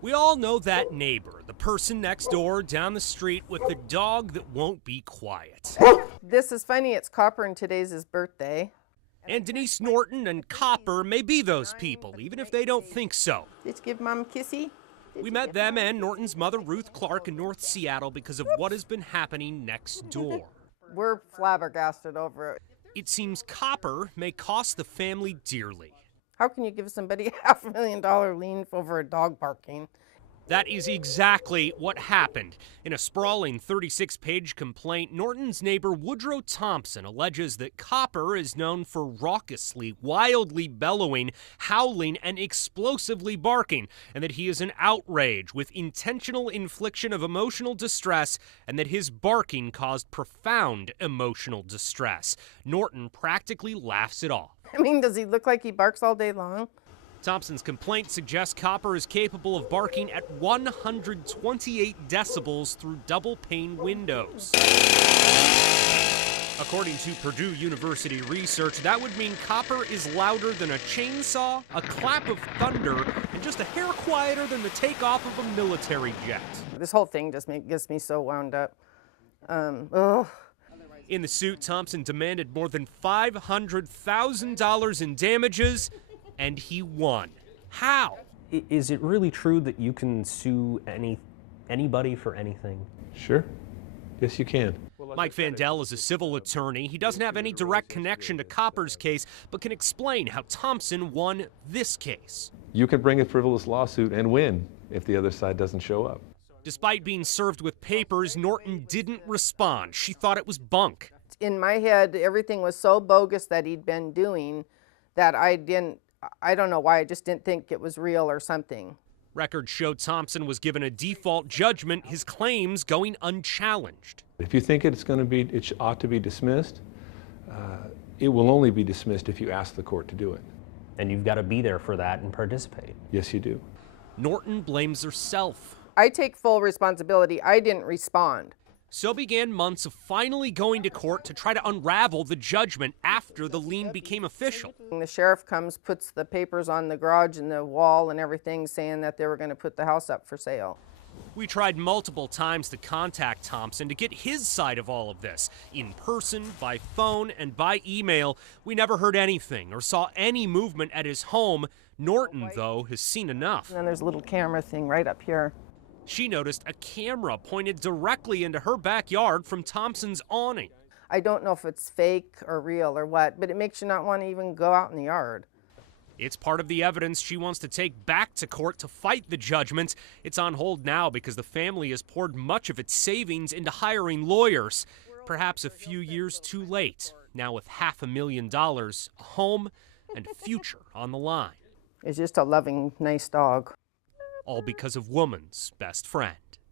We all know that neighbor, the person next door down the street with the dog that won't be quiet. This is funny, it's Copper and today's his birthday. And Denise Norton and Copper may be those people, even if they don't think so. Did you give Mom a kissy? We met them and Norton's mother, Ruth Clark, in North Seattle because of what has been happening next door. We're flabbergasted over it. It seems Copper may cost the family dearly. How can you give somebody $500,000 lien over a dog barking? That is exactly what happened. In a sprawling 36-page complaint, Norton's neighbor Woodrow Thompson alleges that Copper is known for raucously, wildly bellowing, howling, and explosively barking, and that he is an outrage with intentional infliction of emotional distress, and that his barking caused profound emotional distress. Norton practically laughs it off. I mean, does he look like he barks all day long? Thompson's complaint suggests Copper is capable of barking at 128 decibels through double-pane windows. According to Purdue University research, that would mean Copper is louder than a chainsaw, a clap of thunder, and just a hair quieter than the takeoff of a military jet. This whole thing just gets me so wound up. In the suit, Thompson demanded more than $500,000 in damages, and he won. How? Is it really true that you can sue anybody for anything? Sure. Yes, you can. Mike Vandell is a civil attorney. He doesn't have any direct connection to Copper's case, but can explain how Thompson won this case. You can bring a frivolous lawsuit and win if the other side doesn't show up. Despite being served with papers, Norton didn't respond. She thought it was bunk. In my head, everything was so bogus that he'd been doing that I don't know why, I just didn't think it was real or something. Records show Thompson was given a default judgment, his claims going unchallenged. If you think it ought to be dismissed, it will only be dismissed if you ask the court to do it. And you've got to be there for that and participate. Yes, you do. Norton blames herself. I take full responsibility. I didn't respond. So began months of finally going to court to try to unravel the judgment after the lien became official. The sheriff comes, puts the papers on the garage and the wall and everything, saying that they were going to put the house up for sale. We tried multiple times to contact Thompson to get his side of all of this. In person, by phone, and by email, we never heard anything or saw any movement at his home. Norton, though, has seen enough. And then there's a little camera thing right up here. She noticed a camera pointed directly into her backyard from Thompson's awning. I don't know if it's fake or real or what, but it makes you not want to even go out in the yard. It's part of the evidence she wants to take back to court to fight the judgment. It's on hold now because the family has poured much of its savings into hiring lawyers. Perhaps a few years too late. Now with $500,000, a home, and a future on the line. It's just a loving, nice dog. All because of woman's best friend.